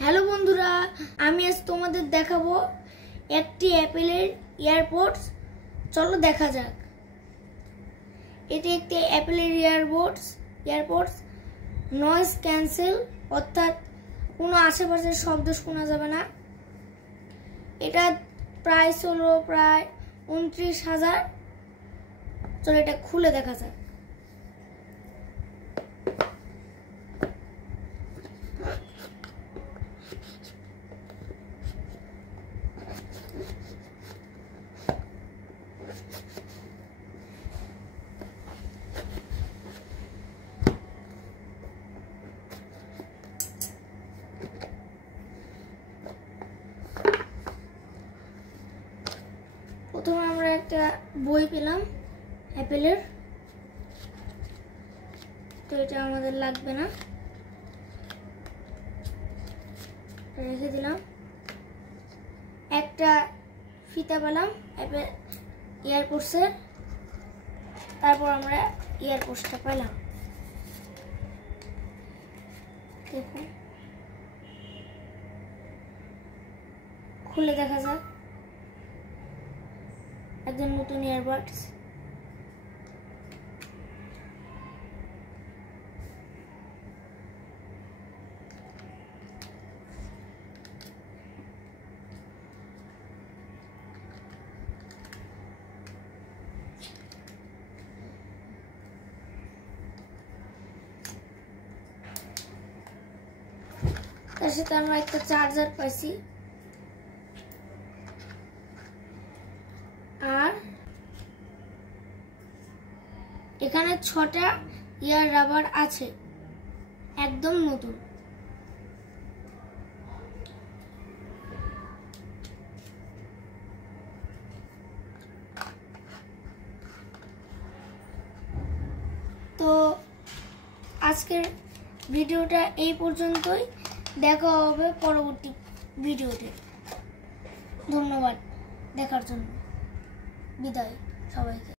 হ্যালো বন্ধুরা, আমি আজ তোমাদের দেখাবো একটি অ্যাপেলের এয়ারপডস। চলো দেখা যাক। এটি একটি অ্যাপেলের এয়ারপডস নয়েজ ক্যান্সেল, অর্থাৎ কোনো আশেপাশের শব্দ শোনা যাবে না। এটা প্রাইস হলো প্রায় 29,000। চলো এটা খুলে দেখা যাক। প্রথমে আমরা একটা বই পেলাম অ্যাপেলের, তো এটা আমাদের লাগবে না, রেখে দিলাম। একটা ফিতা পেলাম অ্যাপেল এয়ারপডসের, তারপর আমরা এয়ারপডসটা পেলাম। দেখুন, খুলে দেখা যাক। একদম নতুন এয়ারবাডস। তার সাথে আমরা একটা চার্জার পাইছি, আর এখানে 6টা ইয়ার রাবার আছে, একদম নতুন। তো আজকের ভিডিওটা এই পর্যন্তই, দেখা হবে পরবর্তী ভিডিওতে। ধন্যবাদ দেখার জন্য, বিদায় সবাইকে।